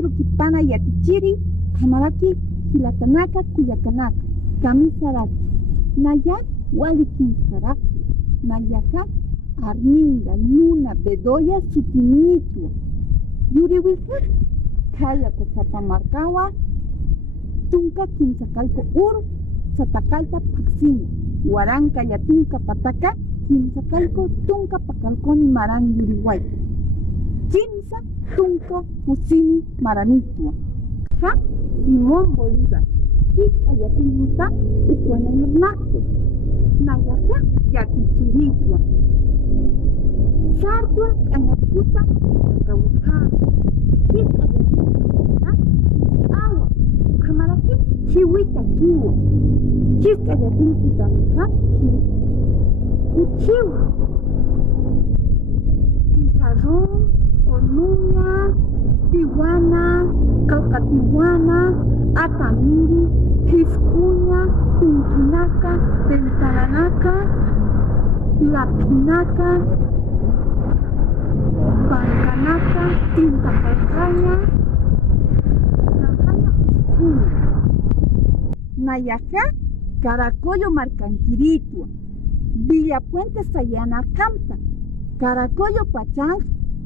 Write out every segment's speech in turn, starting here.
churukipana yatichiri, kamaraki, hilatanaka, kuyakanaka, kamisaraki, naya, walikinsaraki, nayaka, arminga, luna, bedoya, sutinitua, yuriwisa, kaya kosapamarkawa, tunka kimsakalko uru, satakalta paksina, waranka yatunka pataka, kimsakalko tunka pakalkoni marang yuriway. Kimsa tunka pusini maranitua. Ha, Simón Bolívar, hik ayatimuta, ukuana yernakto, nayaka yakichiritua. Sartua kanyakuta kakawuha, hik ayatimuta, awa, kamaraki, chiwita kiwo, hik ayatimuta, uchiwa, pizarrón, Onuña, Tijuana, Caucatihuana, Atamiri, Piscuña, Tunquinaca, Ventananaca, Lapinaca, Pancanaca, Tintacalcaña, Nacaña Oscura, Nayajá, Caracollo Marcanquiritua, Villapuente Sayana Campa, Caracollo Pachán,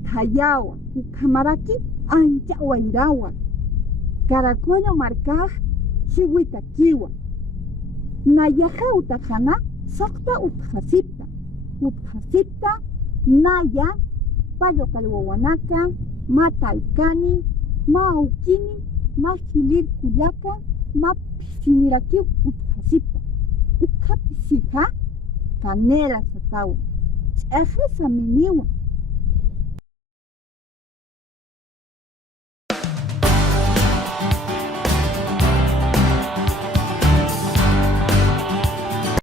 Hayawa, Kamaraki, Ancha Wairawa, Caracollo Marcaj, Chihuitaquiwa, Nayaja Utajana, Sokta Utjasipta, Naya, Payo Calhuahuanaca, Mataicani, Maukini, Majilir Cuyaca, Mapisimiraquiu Utjasipta, Ucapisija, Canela Satawa, Eje Saminiwa.